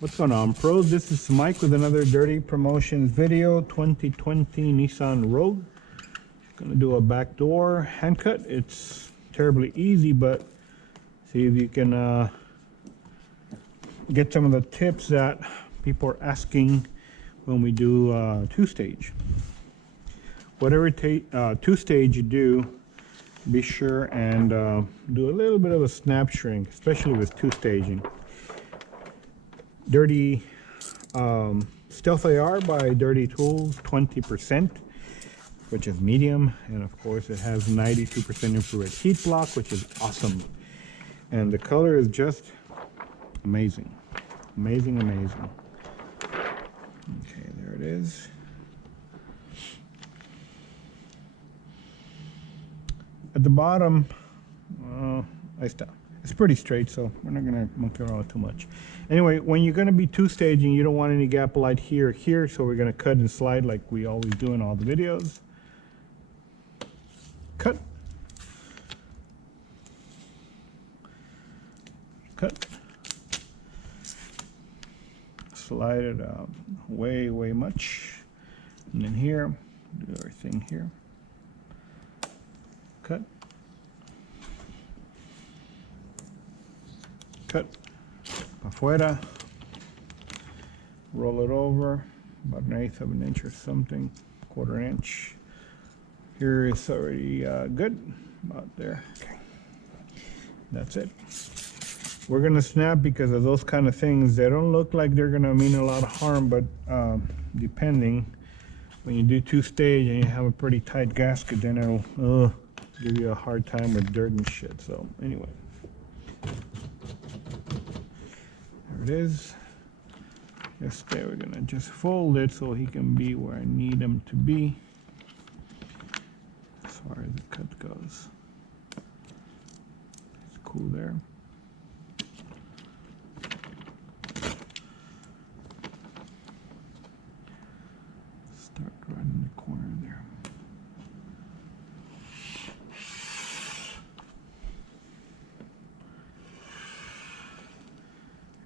What's going on, pros? This is Mike with another Dirty Promotions video. 2020 Nissan Rogue. Gonna do a back door hand cut. It's terribly easy, but see if you can get some of the tips that people are asking when we do two-stage. Whatever two-stage you do, be sure and do a little bit of a snap shrink, especially with two-staging. Dirty Stealth AR by Dirty Tools, 20%, which is medium, and of course it has 92% infrared heat block, which is awesome. And the color is just amazing. Amazing, amazing. Okay, there it is. At the bottom, it's pretty straight, so we're not gonna monkey around too much. Anyway, when you're gonna be two-staging, you don't want any gap light here, so we're gonna cut and slide like we always do in all the videos. Cut. Cut. Slide it out way much. And then here, do our thing here. Cut. Cut. Afuera. Roll it over about 1/8 of an inch or something, 1/4 inch. Here it's already good, about there. Okay, that's it. We're gonna snap because of those kind of things. They don't look like they're gonna mean a lot of harm, but depending, when you do two-stage and you have a pretty tight gasket, then it'll give you a hard time with dirt and shit. So anyway, there it is. Just there, we're gonna just fold it so he can be where I need him to be as far as the cut goes. It's cool there. Start right in the corner there.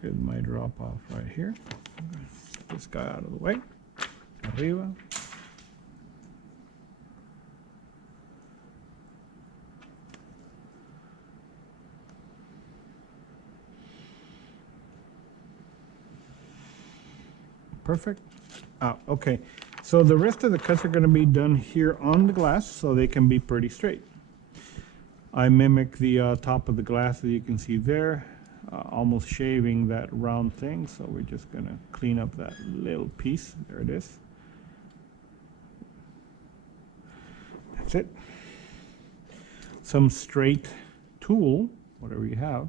Here's my drop off right here. Get this guy out of the way. Arriba. Perfect. Okay. So the rest of the cuts are going to be done here on the glass, so they can be pretty straight. I mimic the top of the glass that you can see there, almost shaving that round thing. So we're just going to clean up that little piece. There it is. That's it. Some straight tool, whatever you have.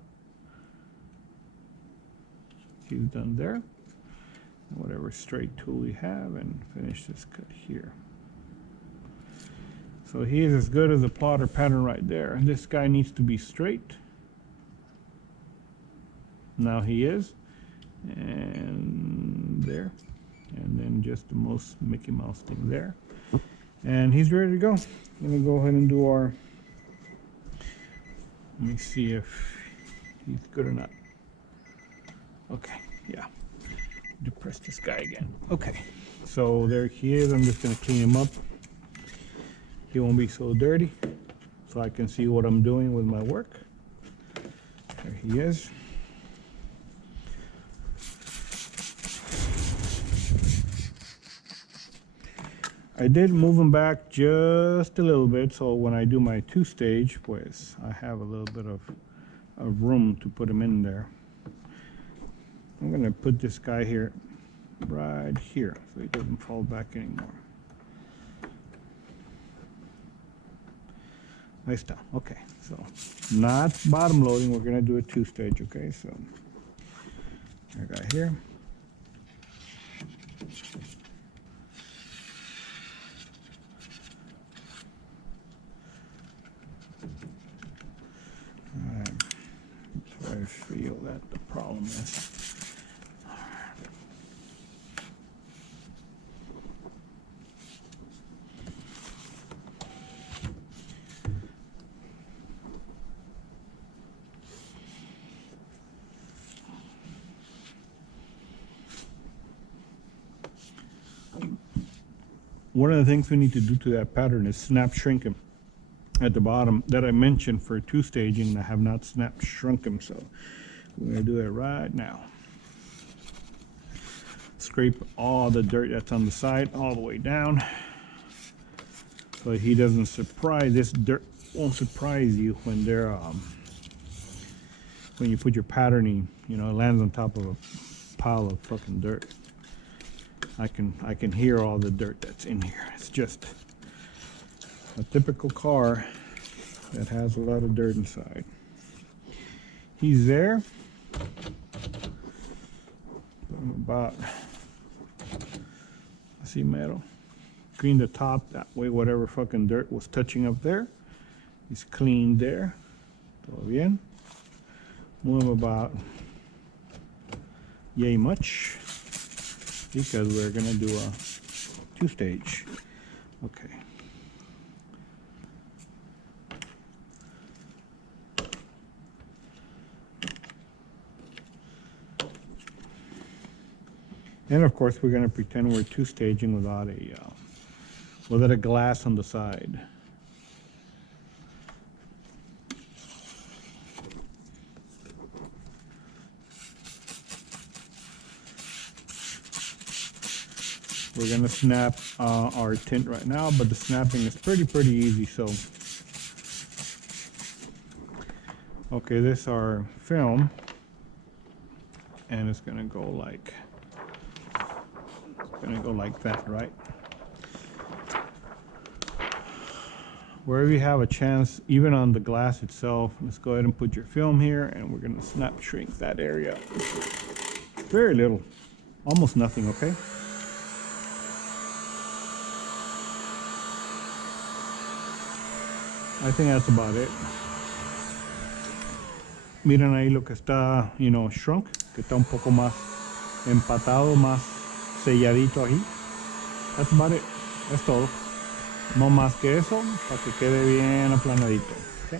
He's done there. Whatever straight tool you have, and finish this cut here. So he is as good as a plotter pattern right there. This guy needs to be straight. Now he is. And there. And then just the most Mickey Mouse thing there. And he's ready to go. I'm gonna go ahead and do our, let me see if he's good or not. Okay, yeah. Depress this guy again. Okay, so there he is. I'm just going to clean him up. He won't be so dirty, so I can see what I'm doing with my work. There he is. I did move him back just a little bit, so when I do my two-stage, pues, I have a little bit of room to put him in there. I'm going to put this guy here, right here, so he doesn't fall back anymore. Nice down. Okay, so not bottom loading. We're going to do a two-stage. Okay, so I got here. So I feel that the problem is. one of the things we need to do to that pattern is snap shrink him at the bottom that I mentioned for two staging. I have not snap shrunk him, so we're gonna do it right now. Scrape all the dirt that's on the side all the way down, so he doesn't surprise. This dirt won't surprise you when they're when you put your patterning. You know, it lands on top of a pile of fucking dirt. I can hear all the dirt that's in here. It's just a typical car that has a lot of dirt inside. He's there. I'm about, así mero. Clean the top, that way whatever fucking dirt was touching up there is clean there. Todo bien. Move him about yay much, because we're gonna do a two-stage. Okay. And of course, we're gonna pretend we're two-staging without a glass on the side. We're gonna snap our tint right now, but the snapping is pretty easy. So, okay, this is our film, and it's gonna go like that, right? Wherever you have a chance, even on the glass itself, let's go ahead and put your film here, and we're gonna snap shrink that area. Very little, almost nothing, okay? I think that's about it. Miren ahí lo que está, you know, shrunk, que está un poco más empatado, más selladito ahí. That's about it. Es todo. No más que eso, para que quede bien aplanadito. Okay.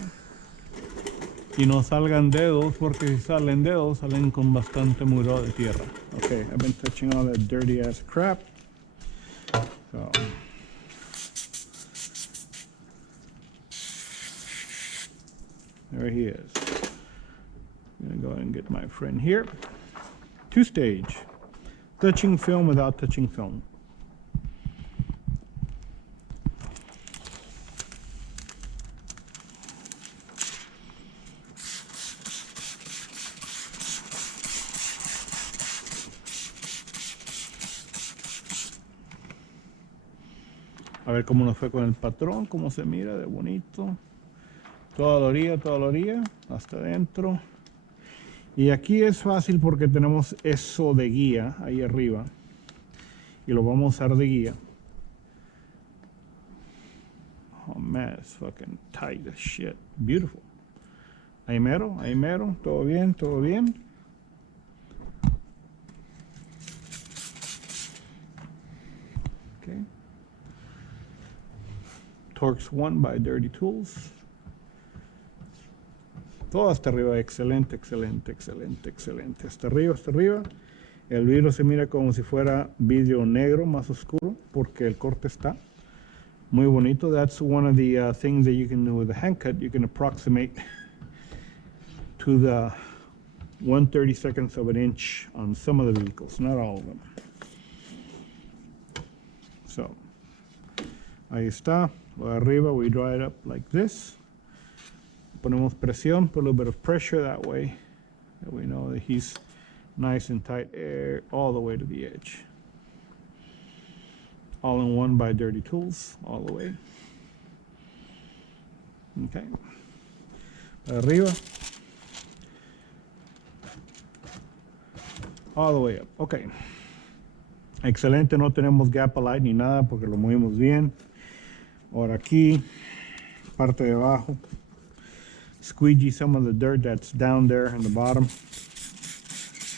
Y no salgan dedos, porque si salen dedos, salen con bastante muro de tierra. Okay, I've been touching all that dirty ass crap. So. There he is. I'm gonna go ahead and get my friend here. Two-stage. Touching film without touching film. A ver cómo nos fue con el patrón, cómo se mira de bonito. Toda la orilla, hasta adentro. Y aquí es fácil porque tenemos eso de guía ahí arriba. Y lo vamos a usar de guía. Oh man, it's fucking tight as shit. Beautiful. Ahí mero, todo bien, todo bien. Okay. Torx 1 by Dirty Tools. Todo hasta arriba, excelente, excelente, excelente, excelente. Hasta arriba. El vidrio se mira como si fuera vidrio negro, más oscuro, porque el corte está muy bonito. That's one of the things that you can do with a hand cut. You can approximate to the 1/32 of an inch on some of the vehicles, not all of them. So, ahí está. Lo de arriba, we draw it up like this. Ponemos presión, put a little bit of pressure that way we know that he's nice and tight all the way to the edge. All in one by Dirty Tools, all the way. Okay. Arriba. All the way up. Okay. Excelente, no tenemos gap light ni nada porque lo movimos bien. Ahora aquí, parte de abajo. Squeegee some of the dirt that's down there in the bottom.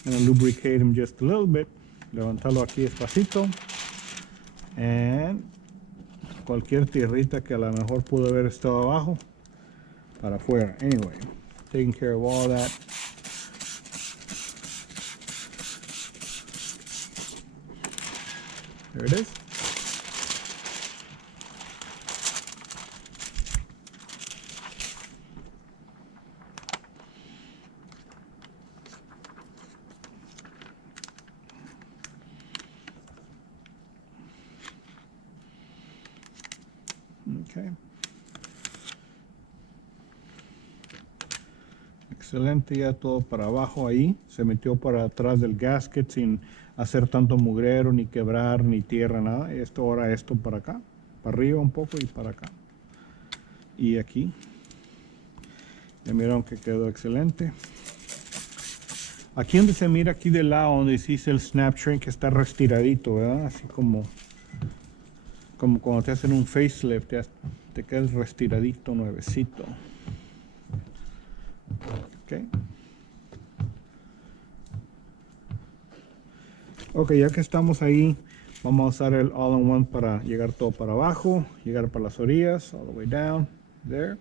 And lubricate them just a little bit. Levantarlo aquí despacito. And cualquier tierrita que a lo mejor pudo haber estado abajo, para afuera. Anyway, taking care of all that. There it is. Excelente, ya todo para abajo ahí. Se metió para atrás del gasket sin hacer tanto mugrero, ni quebrar, ni tierra, nada. Esto para acá, para arriba un poco y para acá. Y aquí. Ya miraron que quedó excelente. Aquí donde se mira aquí del lado, donde dice el snap shrink, está restiradito, ¿verdad? Así como cuando te hacen un facelift, te quedas restiradito, nuevecito. Ok. Ok, ya que estamos ahí, vamos a usar el all-in-one para llegar todo para abajo, llegar para las orillas, all the way down, there.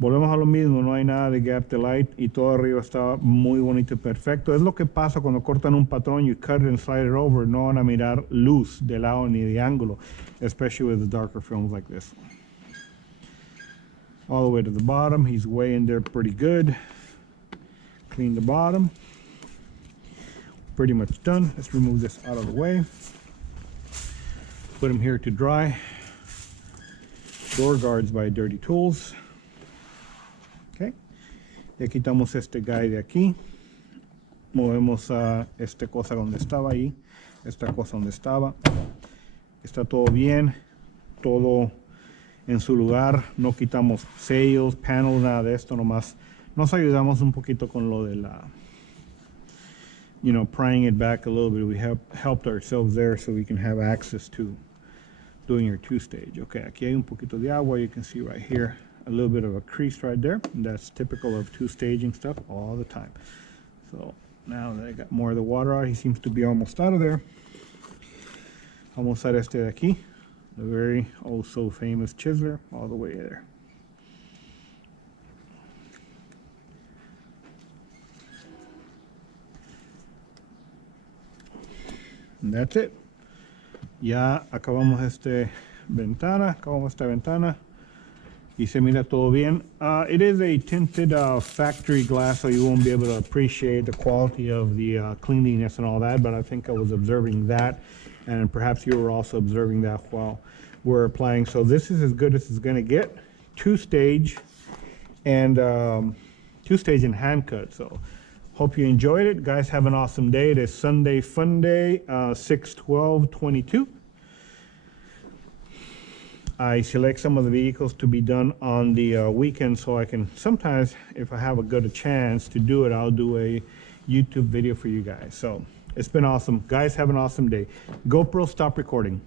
Volvemos a lo mismo, no hay nada de gap de light y todo arriba está muy bonito y perfecto. Es lo que pasa cuando cortan un patrón, you cut it and slide it over, no van a mirar luz de lado ni de ángulo, especially with the darker films like this. All the way to the bottom, he's way in there pretty good. Clean the bottom. Pretty much done. Let's remove this out of the way. Put him here to dry. Door guards by Dirty Tools. Okay. Ya quitamos este guy de aquí. Movemos a esta cosa donde estaba ahí. Esta cosa donde estaba. Está todo bien. Todo en su lugar. No quitamos sellos, panels, nada de esto. Nomás nos ayudamos un poquito con lo de la, prying it back a little bit. We have helped ourselves there so we can have access to doing your two-stage. Okay, aquí hay un poquito de agua. You can see right here a little bit of a crease right there. And that's typical of two-staging stuff all the time. So now that I got more of the water out, he seems to be almost out of there. Vamos a usar este de aquí, the very so famous chiseler, all the way there. And that's it. Ya acabamos esta ventana y se mira todo bien. It is a tinted factory glass, so you won't be able to appreciate the quality of the cleanliness and all that, but I think I was observing that, and perhaps you were also observing that while we're applying. So this is as good as it's going to get. Two-stage and hand cut. So hope you enjoyed it. Guys, have an awesome day. It is Sunday Fun Day, 6/12/22. I select some of the vehicles to be done on the weekend, so I can sometimes, if I have a good chance to do it, I'll do a YouTube video for you guys. So it's been awesome. Guys, have an awesome day. GoPro, stop recording.